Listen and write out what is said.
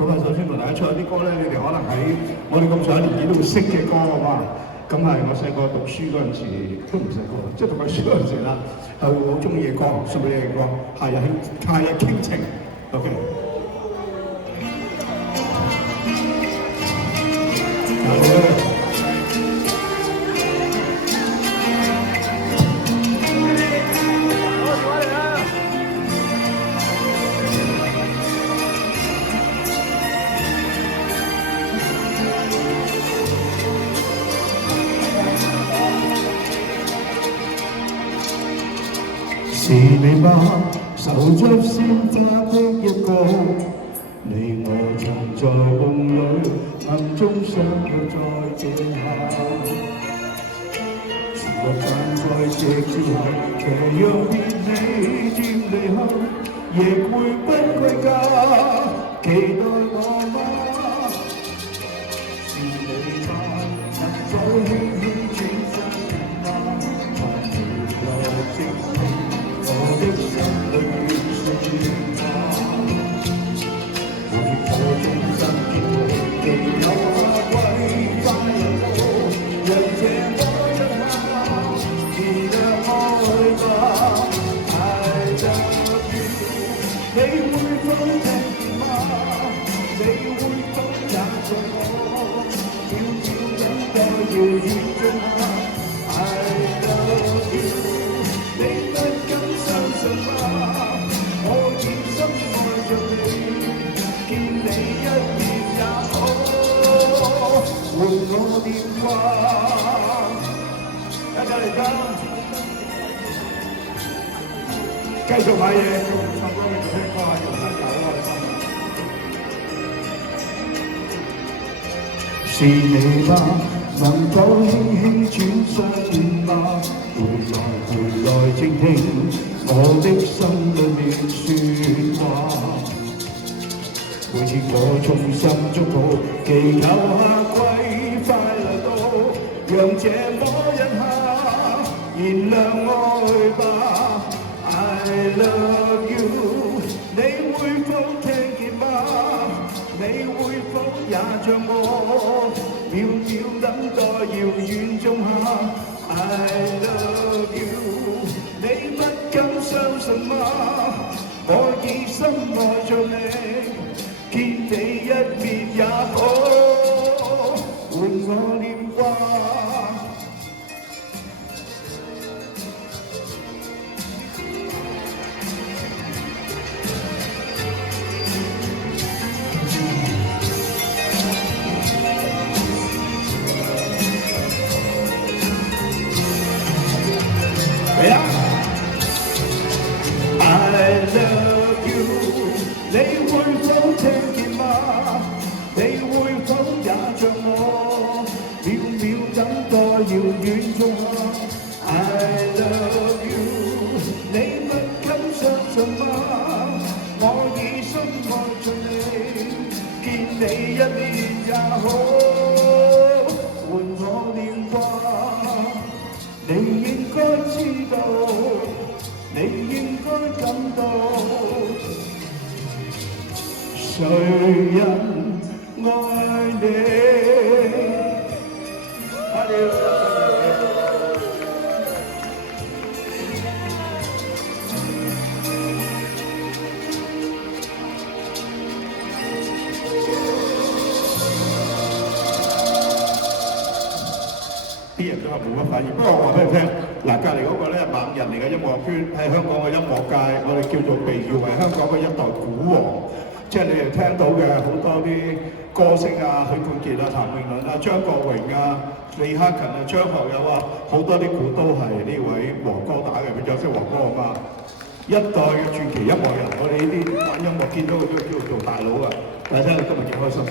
咁啊，首先同大家唱啲歌咧，你哋可能喺我哋咁上下年紀都會識嘅歌啊嘛。咁係我細個讀書嗰陣時，都唔細個，即係讀緊書嗰陣時啦，係會好中意嘅歌，送俾你嘅歌，夏日傾情 ，OK。是你嗎？守着鮮花的一個，你我曾在夢裏暗中相約在這下，全部站在夕之後，騎讓別你漸離後，亦會不歸家，期待我嗎？是你嗎？能否輕輕轉身嗎？還回來靜聽。我的心裏面說話，每個終身結局，既有夏季快樂到，讓這麼一下，別讓我去吧。I love you，你會否聽見嗎？你會否也像我，悄悄等待遙遠進下。I love you，你不敢相信嗎？我已深愛着你，見你一面也好，換我電話。大家嚟㗎，繼續買嘢，繼續唱歌，繼續聽歌，繼續分享好開心。是你嗎？能否輕輕轉身嗎？回來靜聽我的心裏面説話，每次我衷心祝福，祈求夏季快來到，讓這麼一下，燃亮愛吧。I love you， 你會否聽見嗎？你會否也像我，秒秒等待遙遠中下。I love you， 你不敢相信嗎？我已深愛着你，見你一面也好，換我念掛。I love you， 你會否聽見嗎？你會否也像我，秒秒等待遙遠中下。I love you， 你不敢相信嗎？我已深愛着你，見你一面也好，換我念掛。你應該知道，你應該感到，誰人愛你？啲人都係冇乜反應，不過我話俾你聽，嗱隔離嗰個咧猛人嚟嘅音樂圈，喺香港嘅音樂界，我哋叫做被譽為香港嘅一代股王，即係你哋聽到嘅好多啲歌星啊，許冠傑啊、譚詠麟啊、張國榮啊、李克勤啊、張學友啊，好多啲股都係呢位黃哥打嘅，佢就識黃哥啊嘛。一代嘅傳奇音樂人，我哋呢啲玩音樂見到佢都叫做大佬啊！大家今日幾開心。